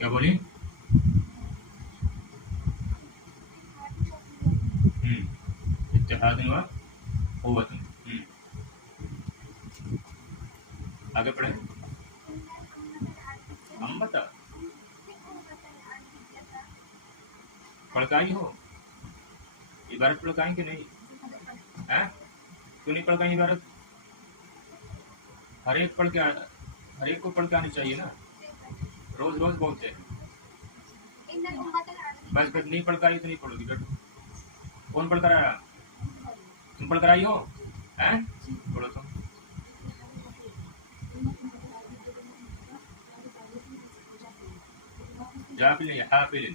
کیا بولی؟ اتحاد و قوت. آگے پڑھیں. امتا پڑکائی ہو عبارت پڑکائیں کہ نہیں؟ کیوں نہیں پڑکائیں عبارت؟ ہر ایک کو پڑھ کے آنی چاہیے نا. روز روز بولتے ہیں. بس نہیں پڑکائی تو نہیں پڑھو گی. بیٹھو. کون پڑھ کر آیا؟ تم پڑھ کر آئی ہو؟ پڑھو تم. جافل یا حافل؟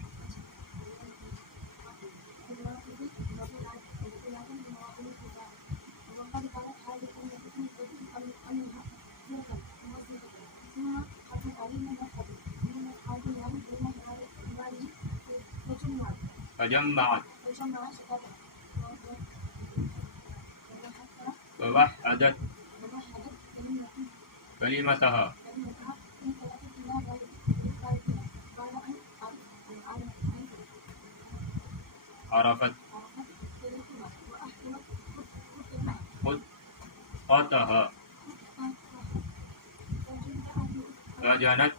فجمعت ووحدت كلمتها عرفت خطها فجنت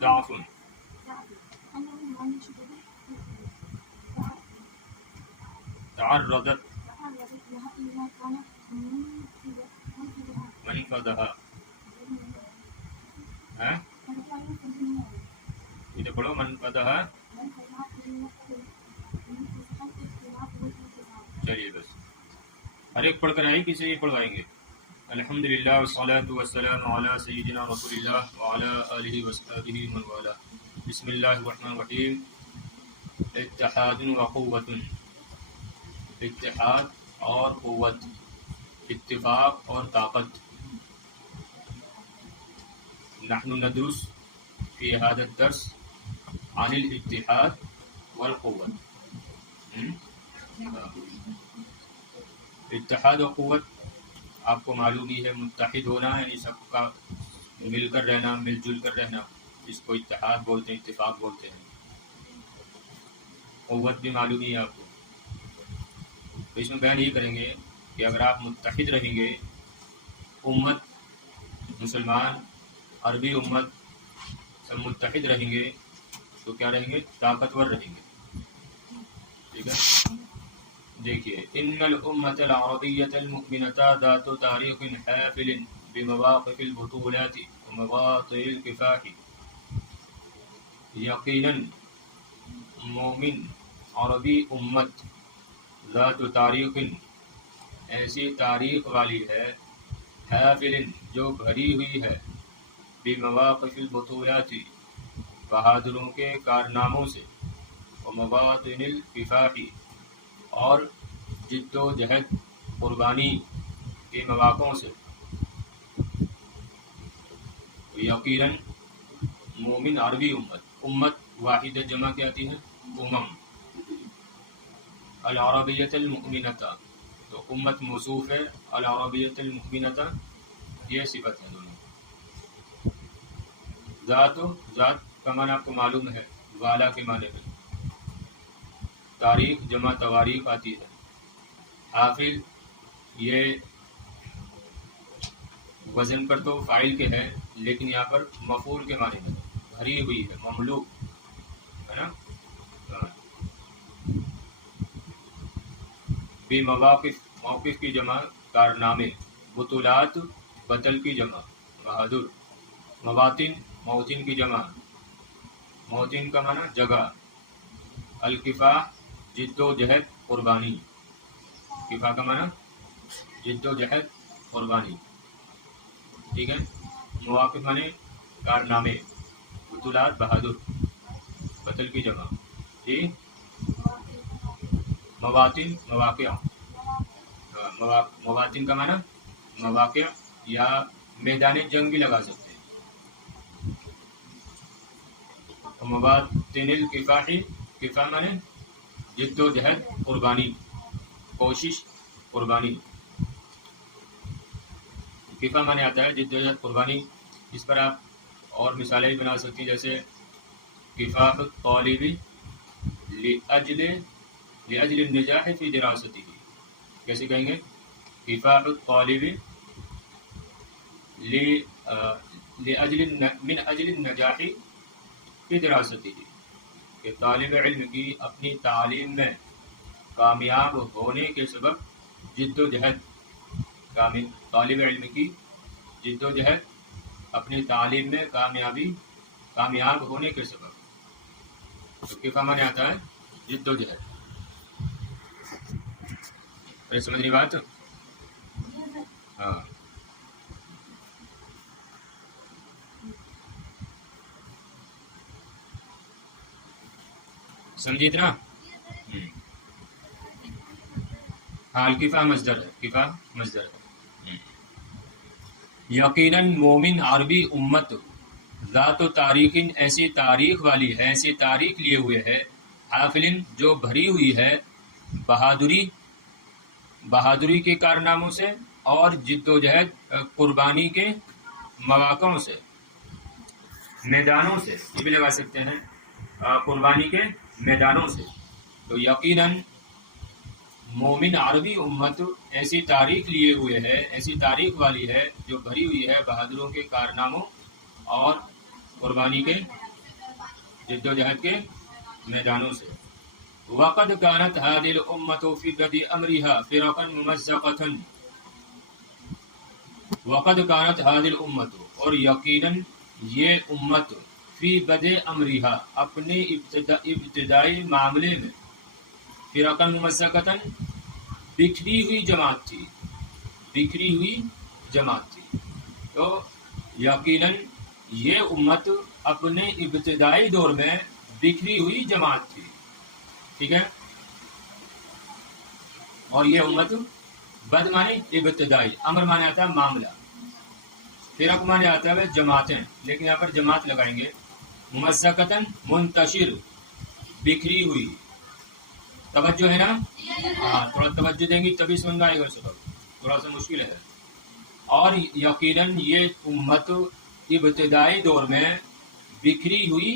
ضعف تعرضت منفذها. ادھر پڑھو منفذها. چلیے بس ہر ایک پڑھ کر آئی. کسی یہ پڑھوائیں گے. الحمدللہ والصلاة والسلام علی سیدنا رسول اللہ وعلی آلہ وصحبہ من والاه. بسم اللہ الرحمن الرحیم. اتحاد و قوت. اتحاد اور قوت، اتفاق اور طاقت. نحن ندرس فی هذا الدرس عن الاتحاد والقوت. اتحاد و قوت آپ کو معلوم ہی ہے. متحد ہونا یعنی سب کا مل کر رہنا، مل جل کر رہنا، اس کو اتحاد بولتے ہیں، اتفاق بولتے ہیں. قوت بھی معلوم ہی ہے آپ کو. تو اس میں بیان یہ کریں گے کہ اگر آپ متحد رہیں گے، امت مسلمان عربی امت سب متحد رہیں گے تو کیا رہیں گے؟ طاقتور رہیں گے. ٹھیک ہے. دیکھیے ان الامة العربية المؤمنة ذات تاریخ حافل بمواقف البطولات ومواطن الكفاح. یقیناً مومن عربی امت ذات تاریخ ایسی تاریخ والی ہے، حافل جو بھری ہوئی ہے، بمواقف البطولات بہادروں کے کارناموں سے، ومواطن الکفاح اور جد و جہد قربانی کے مواقعوں سے. یقیناً مومن عربی امت. امت واحد جمع کیا آتی ہے؟ امم. العربیۃ المؤمنۃ تو امت موصوف ہے، العربیۃ المؤمنۃ یہ صفت ہے دونوں. ذات کا معنی آپ کو معلوم ہے، والا کے معنی میں. تاریخ جمع تواریخ آتی ہے. حافظ یہ وزن پر تو فاعل کے ہے، لیکن یہاں پر مفعول کے معنی میں بھری ہوئی ہے، مملو ہے نا. بے مواقف موقف کی جمع کارنامے، بطولات بطل کی جمع بہادر، مواطن موطن کی جمع موطن کا معنی جگہ، الکفاح جد و جہد قربانی، کفاح کا معنی جد و جہد قربانی. ٹھیک ہے. مواقف معنی کارنامے، بطولات بہادر، بطل کی جمع. جی مواطن مواقع، مواطن کا معنی مواقع یا میدان جنگ بھی لگا سکتے ہیں. تن الکفاحی، کفاح مانے جد و جہد، قربانی، کوشش، قربانی. کفاح مانے آتا ہے جد و جہد، قربانی. اس پر آپ اور مثالیں بھی بنا سکتی ہیں، جیسے کفاح الطالب لأجل النجاح فی دراستہ. کیسے کہیں گے؟ کفاح الطالب من اجل النجاح فی دراستہ، کہ طالب علم کی اپنی تعلیم میں کامیاب ہونے کے سبب جد و جہد، طالب علم کی جد و جہد اپنی تعلیم میں کامیاب ہونے کے سبب. تو کفاح مانے آتا ہے جد و جہد. سمجھ رہی بات؟ ہاں. سمجھیے اتنا؟ ہاں، الکفاح مصدر ہے، کفاح مصدر ہے. یقیناً مومن عربی امت ذات و تاریخ، ایسی تاریخ والی ہے، ایسی تاریخ لیے ہوئے ہے، حافل جو بھری ہوئی ہے بہادری کے کارناموں سے اور جد و جہد قربانی کے مواقعوں سے، میدانوں سے، یہ بھی لگا سکتے ہیں، قربانی کے میدانوں سے. تو یقیناً مومن عربی امت ایسی تاریخ لیے ہوئے ہے، ایسی تاریخ والی ہے جو بھری ہوئی ہے بہادروں کے کارناموں اور قربانی کے، جد و جہد کے میدانوں سے. وقد كانت هذه الأمة في بدء أمرها فرقا ممزقة. وقد كانت هذه الأمة، اور یقیناً یہ امت، فی بدء امرها، اپنے ابتدائی معاملے میں، فرقا ممزقة، بکھری ہوئی جماعت تھی، بکھری ہوئی جماعت تھی. تو یقیناً یہ امت اپنے ابتدائی دور میں بکھری ہوئی جماعت تھی. ٹھیک ہے؟ اور یہ امت، بد مانے ابتدائی، امر مانے آتا ہے معاملہ، فرق مانے آتا ہے جماعتیں، لیکن یہاں پر جماعت لگائیں گے. ممزقتاً، منتشر، بکھری ہوئی. توجہ ہے نا؟ ہاں، تھوڑا توجہ دیں گی تبھی سمجھ آئے گا، سبق تھوڑا سا مشکل ہے. اور یقیناً یہ امت ابتدائی دور میں بکھری ہوئی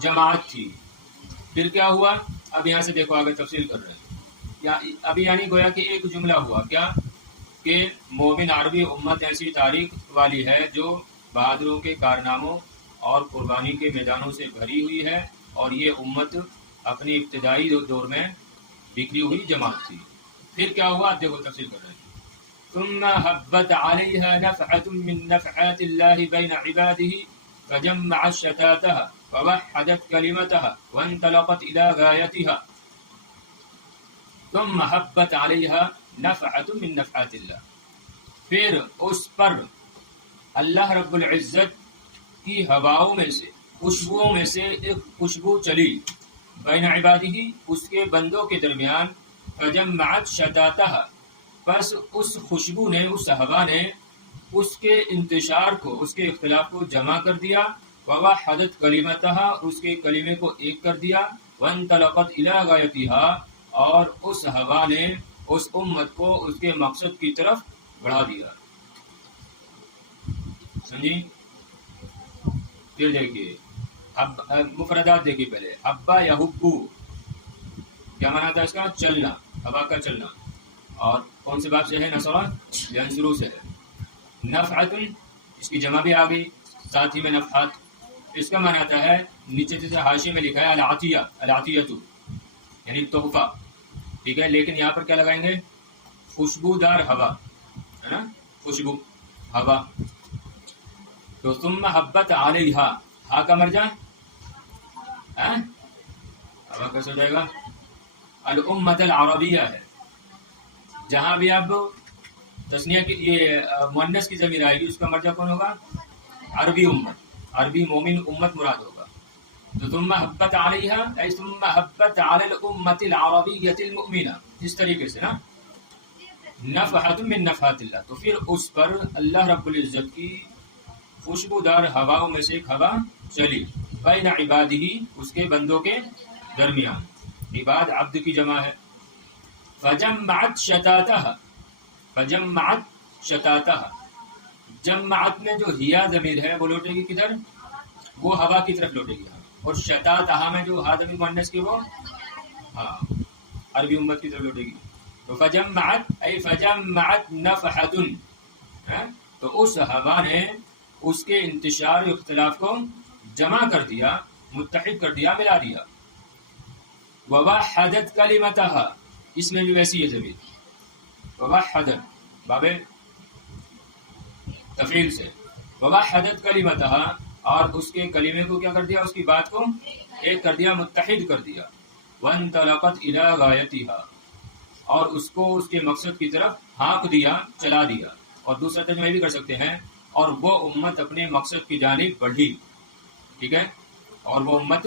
جماعت تھی. پھر کیا ہوا؟ اب یہاں سے دیکھو، آگے تفصیل کر رہے ہیں. ابھی یعنی گویا کہ ایک جملہ ہوا کیا، کہ مومن عربی امت ایسی تاریخ والی ہے جو بہادروں کے کارناموں اور قربانی کے میدانوں سے بھری ہوئی ہے، اور یہ امت اپنی ابتدائی دور میں بکھری ہوئی جماعت تھی. پھر کیا ہوا؟ دیکھو تفصیل کر رہے ہیں. ثم حبت عليها نفعة من نفعات الله بين عباده فجمعت شتاتها ووحدت كلمتها وانطلقت إلى غايتها. ثم حبت عليها نفعة من نفعات الله، پھر اس پر اللہ رب العزت کی ہواؤں میں سے، خوشبوؤں میں سے ایک خوشبو چلی، بین عبادہ، اس کے بندوں کے درمیان. فجمعت شتاتها، بس اس خوشبو نے، اس ہوا نے اس کے انتشار کو، اس کے اختلاف کو جمع کر دیا. ووحدت کلمتها، اس کے کلمے کو ایک کر دیا. وانطلقت الى غایتها، اور اس ہوا نے اس امت کو اس کے مقصد کی طرف بڑھا دیا. سمجھی؟ پھر دیکھیے مفردات دیکھیے پہلے. حبا یحبو، کیا مانا تھا اس کا؟ چلنا، ہوا کا چلنا. اور کون سے باب سے ہے؟ نصرہ ینصرو سے ہے. نفعت، اس کی جمع بھی آ گئی، ساتھ ہی میں نفعات. اس کا معنی آتا ہے، نیچے سے حاشیے میں لکھا ہے العطیہ، العطیۃ یعنی تحفہ. ٹھیک ہے، لیکن یہاں پر کیا لگائیں گے؟ خوشبودار ہوا، ہے نا، خوشبو، ہوا. تو ثم حبت علیہا، ہا کا مرجع ہوا کیسے ہو جائے گا؟ الامت العربیہ ہے. جہاں بھی آپ تسنیہ کی، یہ مؤنث کی ضمیر آئے گی، اس کا مرجع کون ہوگا؟ عربی امت، عربی مومن امت مراد ہوگا. تو ثم حبت علیہا ای ثم حبت علی الامت العربیۃ المؤمنہ، اس طریقے سے نا، نفحۃ من نفحات اللہ. تو پھر اس پر اللہ رب العزت کی خوشبودار ہواؤں میں سے ایک ہوا چلی. بین عبادہ اس کے بندوں کے درمیان. عباد عبد کی جمع ہے. فجمعت شتاتها فجمعت شتاتها جمعت میں جو ہیا ضمیر ہے وہ لوٹے گی کدھر؟ وہ ہوا کی طرف لوٹے گی. اور شتاتها میں جو ہا ضمیر مؤنث کی وہ عربی امت کی طرف لوٹے گی. تو فجمعت ای فجمعت نفحۃ تو اس ہوا نے اس کے انتشار اختلاف کو جمع کر دیا، متحد کر دیا، ملا دیا. ووحدت کلمتها اس میں بھی ویسی ہے ضمیر ووحدت باب تفعیل سے. ووحدت کلمتها اور اس کے کلمے کو کیا کر دیا؟ اس کی بات کو ایک کر دیا، متحد کر دیا. وانطلقت الى غایتها اور اس کو اس کے مقصد کی طرف ہانک دیا، چلا دیا. اور دوسرا ترجمہ یہ بھی کر سکتے ہیں اور وہ امت اپنے مقصد کی جانب بڑھی. ٹھیک ہے، اور وہ امت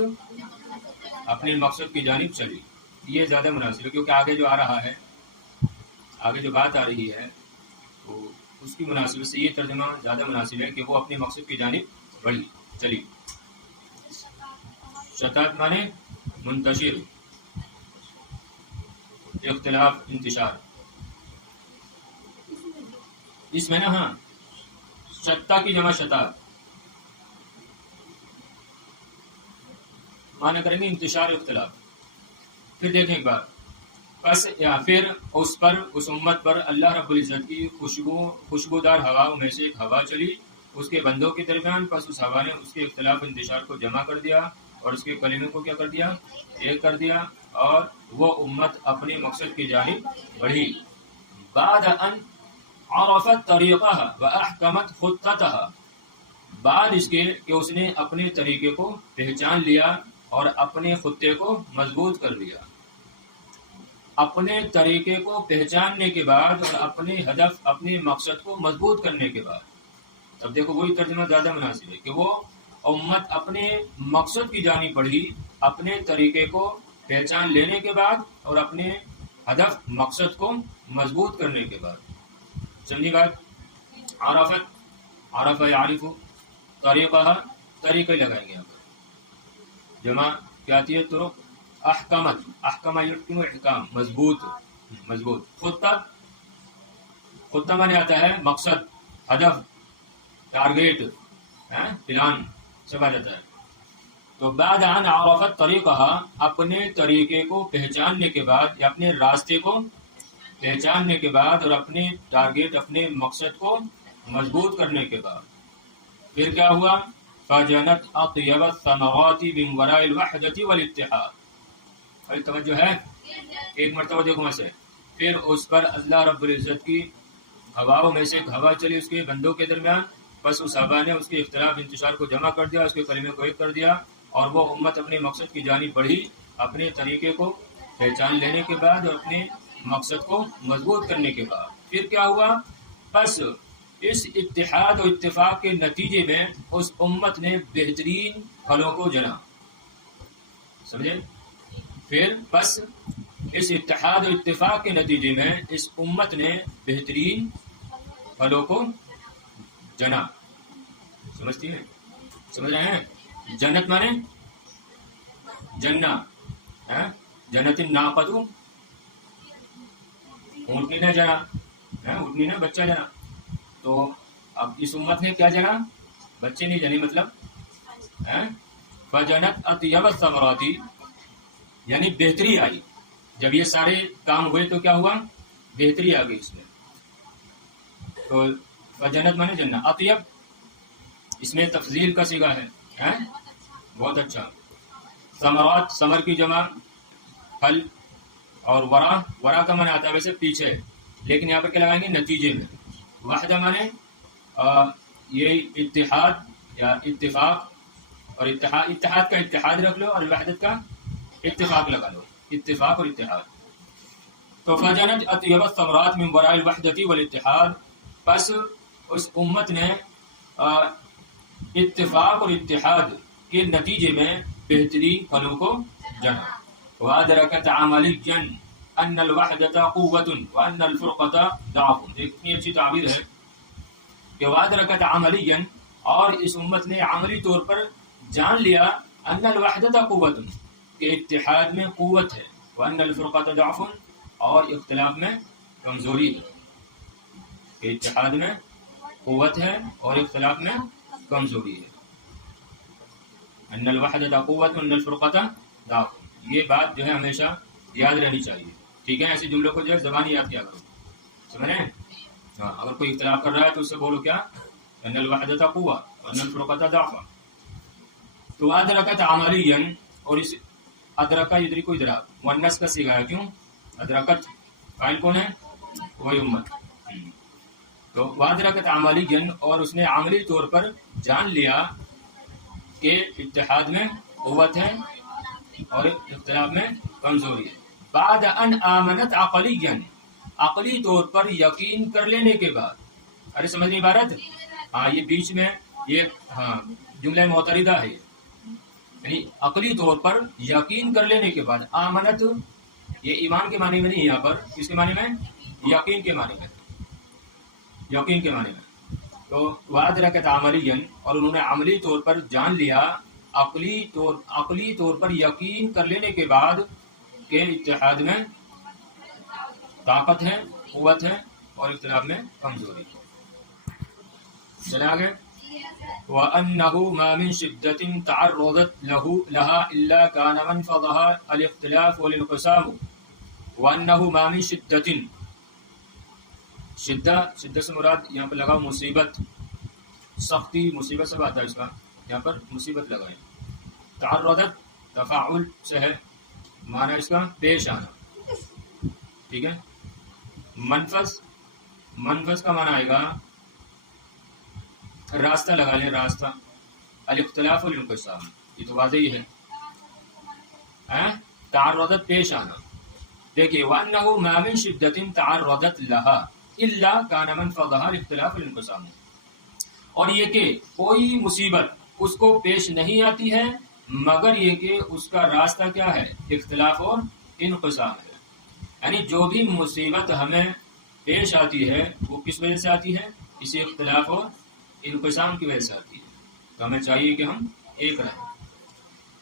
اپنے مقصد کی جانب چلی. یہ زیادہ مناسب ہے کیونکہ آگے جو آ رہا ہے، آگے جو بات آ رہی ہے تو اس کی مناسبت سے یہ ترجمہ زیادہ مناسب ہے کہ وہ اپنے مقصد کی جانب بڑھی، چلی. شتات مانے منتشر، اختلاف، انتشار. اس میں نا ہاں شتا کی جمع شتات مانا کریں گے انتشار، اختلاف. پھر دیکھیں ایک بار، پس یا پھر اس پر، اس امت پر اللہ رب العزت کی خوشبودار ہواؤں میں سے ایک ہوا چلی اس کے بندوں کے درمیان. پس اس ہوا نے اس کے اختلاف، انتشار کو جمع کر دیا اور اس کے کلمے کو کیا کر دیا؟ ایک کر دیا. اور وہ امت اپنے مقصد کی جانب بڑھی. بعد ان عرفت طریقها واحکمت خطتها بعد اس کے کہ اس نے اپنے طریقے کو پہچان لیا اور اپنے خطے کو مضبوط کر لیا. اپنے طریقے کو پہچاننے کے بعد اور اپنے ہدف، اپنے مقصد کو مضبوط کرنے کے بعد. اب دیکھو وہی ترجمہ زیادہ مناسب ہے کہ وہ امت اپنے مقصد کی جانب بڑھی اپنے طریقے کو پہچان لینے کے بعد اور اپنے ہدف، مقصد کو مضبوط کرنے کے بعد. سمجھی بات؟ عرفت، عرف یعرف، طریقہ، طریقے لگائیں گے یہاں پر. جمع کیا آتی ہے؟ طرق. احکمت، احکمہ یحکم احکام، مضبوط، مضبوط. خطہ، خطہ مانے آتا ہے مقصد، ہدف، ٹارگیٹ، پلان، سب آ جاتا ہے. تو بعد ان عرفت طریقہ اپنے طریقے کو پہچاننے کے بعد یا اپنے راستے کو پہچاننے کے بعد اور اپنے ٹارگیٹ، اپنے مقصد کو مضبوط کرنے کے بعد پھر کیا ہوا؟ فجنت اطیب الثمرات من وراء الوحدۃ والاتحاد. اور توجہ ہے، ایک مرتبہ دیکھو میں سے. پھر اس پر اللہ رب العزت کی ہواؤں میں سے ایک ہوا چلی اس کے بندوں کے درمیان. بس اس ہوا نے اس کے اختلاف، انتشار کو جمع کر دیا، اس کے کلمے کو ایک کر دیا اور وہ امت اپنے مقصد کی جانب بڑھی اپنے طریقے کو پہچان لینے کے بعد اور اپنے مقصد کو مضبوط کرنے کے بعد. پھر کیا ہوا؟ بس اس اتحاد و اتفاق کے نتیجے میں اس امت نے بہترین پھلوں کو جنا. سمجھے؟ پھر بس اس اتحاد و اتفاق کے نتیجے میں اس امت نے بہترین پھلوں کو جنا. سمجھتی ہیں؟ سمجھ رہے ہیں؟ جنت مانے جنہ، جنت الناقۃ، اونٹنی نے جنا، اونٹنی نے بچہ جنا. تو اب اس امت نے کیا جنا؟ بچے نہیں جنے. مطلب فجنت اطیب الثمرات یعنی بہتری آئی. جب یہ سارے کام ہوئے تو کیا ہوا؟ بہتری آ گئی اس میں. تو فجنت مانے جنہ، اطیب اس میں تفضیل کا صیغہ ہے. بہت اچھا. ثمرات، ثمر کی جمع پھل. اور ورا کا معنی آتا ہے ویسے پیچھے، لیکن یہاں پر کیا لگائیں گے؟ نتیجے میں. وحدہ مانے یہ اتحاد یا اتفاق، اور اتحاد کا اتحاد رکھ لو اور وحدت کا اتفاق لگا لو. اتفاق اور اتحاد. تو فجنت اطیب الثمرات من وراء الوحدۃ والاتحاد پس اس امت نے اتفاق اور اتحاد کے نتیجے میں بہترین پھلوں کو جنا. وادرکت عملیاً ان الوحدۃ قوۃ وان الفرقۃ ضعف. اتنی اچھی تعبیر ہے کہ وادرکت عملیاً، اور اس امت نے عملی طور پر جان لیا ان الوحدۃ قوت، کہ اتحاد میں قوت ہے، وان الفرقۃ ضعف، اور اختلاف میں کمزوری ہے، کہ اتحاد میں قوت ہے اور اختلاف میں کمزوری ہے. ان الوحدۃ قوت وان الفرقۃ ضعف، یہ بات جو ہے ہمیشہ یاد رہنی چاہیے. ٹھیک ہے، ایسے جملوں کو جو ہے زبانی یاد کیا کرو. سمجھ رہے ہیں؟ ہاں، اگر کوئی اختلاف کر رہا ہے تو اس سے بولو کیا، ان الوحدۃ قوہ وان الفرقۃ ضعف. تو ادرکت عملیاً، اور اس ادرکا یدرک ادراک مؤنث کا صیغہ ہے. کیوں؟ ادرکت فاعل کون ہے؟ وہی امت. تو وادرکت عملیاً، اور اس نے عملی طور پر جان لیا کہ اتحاد میں قوت ہے اور اختلاف میں کمزوری ہے. بعد ان آمنت عقلیاً، عقلی طور پر یقین کر لینے کے بعد. ارے سمجھنے عبارت؟ ہاں، یہ بیچ میں یہ ہاں جملہ معترضہ ہے، یعنی عقلی طور پر یقین کر لینے کے بعد. آمنت یہ ایمان کے معنی میں نہیں، یہاں پر کس کے معنی میں؟ یقین کے معنی میں. یقین کے معنی میں. تو وادرکت عملیاً، اور انہوں نے عملی طور پر جان لیا، عقلی طور پر یقین کر لینے کے بعد کہ اتحاد میں طاقت ہے، قوت ہے، اور اختلاف میں کمزوری. چلے آگے. وَأَنَّهُ مَا مِن شِدَّةٍ تَعَرَّضَتْ لَهَا إِلَّا كَانَ مَنْفَذَهَا الِاخْتِلَافُ وَالْانْقِسَامُ. وَأَنَّهُ مَا مِن شِدَّةٍ، شدت سے مراد یہاں پر لگا مصیبت، سختی، مصیبت سے آتا ہے اس کا، یہاں پر مصیبت لگائیں. تعرضت تفاعل سے ہے، معنی اس کا پیش آنا. ٹھیک ہے. منفذ کا معنی آئے گا راستہ، لگا لیں راستہ. الاختلاف والانقسام، یہ تو واضح ہی ہے. تعرضت پیش آنا. دیکھیے وَأَنَّهُ مَا مِن شِدَّةٍ تَعَرَّضَتْ لَهَا إِلَّا كَانَ مَنْفَذَهَا الْاخْتِلَافُ وَالانْقِسَامُ. اور یہ کہ کوئی مصیبت اس کو پیش نہیں آتی ہے مگر یہ کہ اس کا راستہ کیا ہے؟ اختلاف اور انقسام ہے. یعنی جو بھی مصیبت ہمیں پیش آتی ہے وہ کس وجہ سے آتی ہے؟ اسی اختلاف اور انقسام کی وجہ سے آتی ہے. تو ہمیں چاہیے کہ ہم ایک رہیں.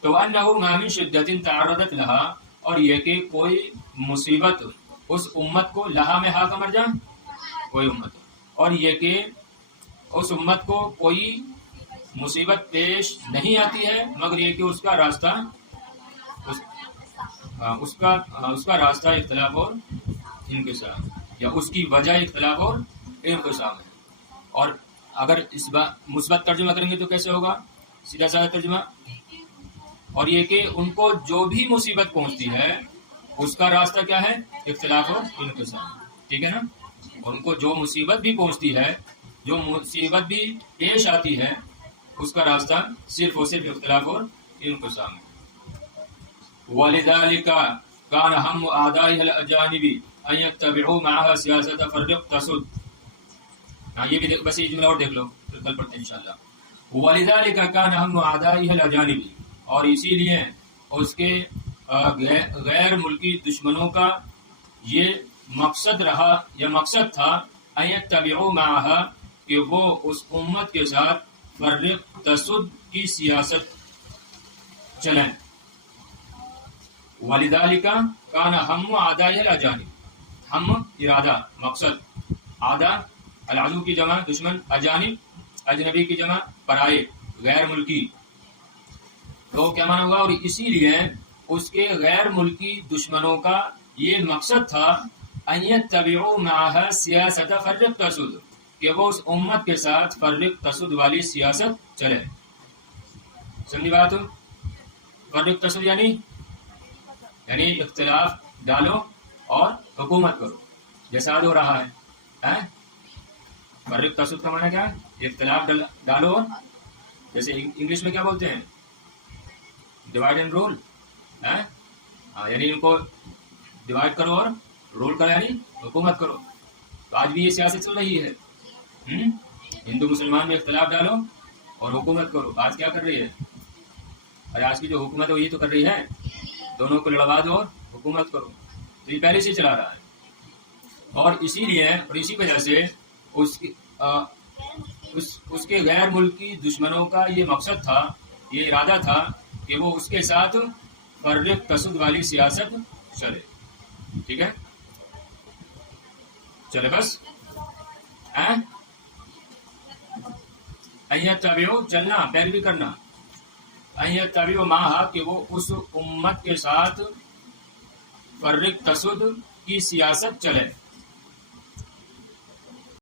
تو وَأَنَّهُ مَا مِن شِدَّةٍ تَعَرَّضَتْ لَهَا، اور یہ کہ کوئی مصیبت اس امت کو، لہا میں ہا کا مرجع کوئی امت، اور یہ کہ اس امت کو کوئی مصیبت پیش نہیں آتی ہے مگر یہ کہ اس کا راستہ اس کا راستہ اختلاف اور انقسام، یا اس کی وجہ اختلاف اور انقسام ہے. اور اگر اس بات مثبت ترجمہ کریں گے تو کیسے ہوگا؟ سیدھا سادہ ترجمہ. اور یہ کہ ان کو جو بھی مصیبت پہنچتی ہے اس کا راستہ کیا ہے؟ اختلاف اور انقسام. ٹھیک ہے نا. اور ان کو جو مصیبت بھی پہنچتی ہے، جو مصیبت بھی پیش آتی ہے، اس کا راستہ صرف اور صرف اختلاف اور انقسام ہے. وَلِذَلِكَ كَانَ هَمُّ أَعْدَائِهِ الْأَجَانِبِ أَن يَتَّبِعُوا مَعَهَا سِيَاسَةَ فَرِّقْ تَسُدْ. یہ بھی بس یہ جملہ اور دیکھ لو، پھر کل پڑھتے ہیں انشاءاللہ. وَلِذَلِكَ كَانَ هَمُّ أَعْدَائِهِ الْأَجَانِبِ، اور اسی لیے اس کے غیر ملکی دشمنوں کا یہ مقصد رہا یا مقصد تھا، أَن يَتَّبِعُوا مَعَهَا، کہ وہ اس امت کے ساتھ فرق تسد کی سیاست چلیں. وَلِذَلِكَ كَانَ هَمُّ أَعْدَائِهِ الْأَجَانِبِ، ہم ارادہ، مقصد. آدھا العدو کی جمع دشمن، اجانب اجنبی کی جمع پرائے، غیر ملکی. تو کیا مانا ہوگا؟ اور اسی لیے اس کے غیر ملکی دشمنوں کا یہ مقصد تھا أَن يَتَّبِعُوا مَعَهَا سِيَاسَةَ فَرِّقْ تَسُدْ، کہ وہ اس امت کے ساتھ فرق تسد والی سیاست چلے. سمجھی بات؟ فرق تسد یعنی اختلاف ڈالو اور حکومت کرو، جیسا آج ہو رہا ہے. فرق تسد کا معنی کیا ہے؟ اختلاف ڈالو، اور جیسے انگلش میں کیا بولتے ہیں؟ Divide and rule. یعنی ان کو ڈیوائڈ کرو اور رول کرو، یعنی حکومت کرو. تو آج بھی یہ سیاست چل رہی ہے. ہندو مسلمان میں اختلاف ڈالو اور حکومت کرو. آج کیا کر رہی ہے؟ ارے آج کی جو حکومت ہے وہ یہ تو کر رہی ہے، دونوں کو لڑوا دو اور حکومت کرو. تو یہ پہلے سے چلا رہا ہے. اور اسی لیے اور اسی وجہ سے اس کے غیر ملکی دشمنوں کا یہ مقصد تھا، یہ ارادہ تھا کہ وہ اس کے ساتھ فرق تسد والی سیاست چلے. ٹھیک ہے چلے بس. تبیو چلنا پیروی کرنا. تبیو ماہا کہ وہ اس امت کے ساتھ فرق تسد کی سیاست چلے.